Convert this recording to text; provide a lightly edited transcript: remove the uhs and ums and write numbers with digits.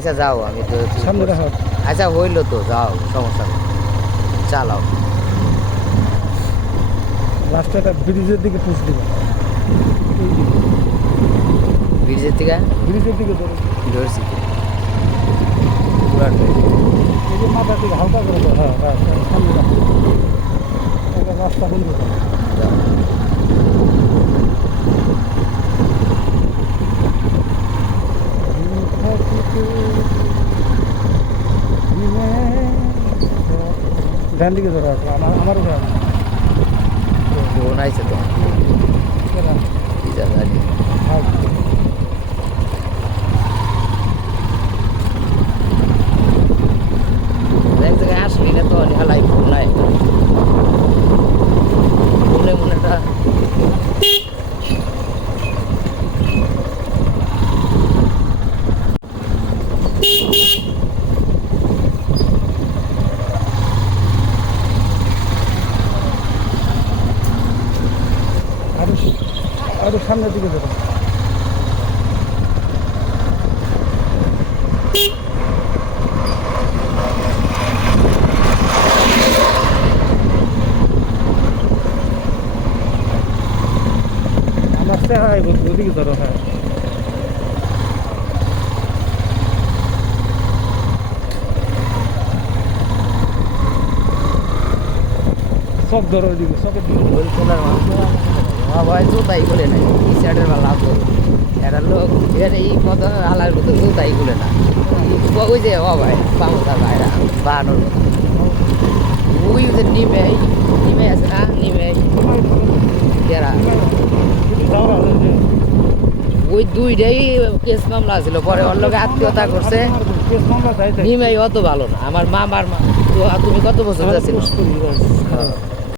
আচ্ছা যাও, আমি তো সামনে রাখো। আচ্ছা হইলো তো, যাও, সমস্যা নেই, চালাও। লাস্টে একটা ব্রিজের দিকে পুষ দিবে। ব্রিজের থেকে ব্রিজের দিকে ধরো। ধরছি তো, পুরাটাই। এই যে মাথা থেকে হালকা করে দাও। হ্যাঁ হ্যাঁ হ্যাঁ, সামনে রাখো। একটা রাস্তা বন্ধ করো। যাও। ডান দিকে ধরো আসলে আমার উপরে আসো। ফোন আইছে তো, কি যাবে আর কি। এক জায়গায় আসলি না তো হালাই ফোন নাই, মনে মনেটা আরো আরো সামনের দিকে ধরো। আমার হ্যাঁ ওদিকে ধরো। হ্যাঁ সব ধরো ওইদিকে, সবের দিকে। ওই খোলার মানুষ ভাই জোতাই খুলে নাই, এই সাইডের বেলা তো একটা লোক এর এই মতো আলার মতো জোতাই খুলে না। ওই যে ও ভাই পামতা ভাইরা বাহানোর মতো, ওই যে নিমে নিমে আছে না, নিমে কেরা ওই দুইটাই কেস মামলা ছিল, পরে ওর লোকে আত্মীয়তা করছে। কেস মামলা চাই নিমাই অত ভালো না, আমার মামার মা। তো তুমি কত বছর যাচ্ছিল? পুষ্করি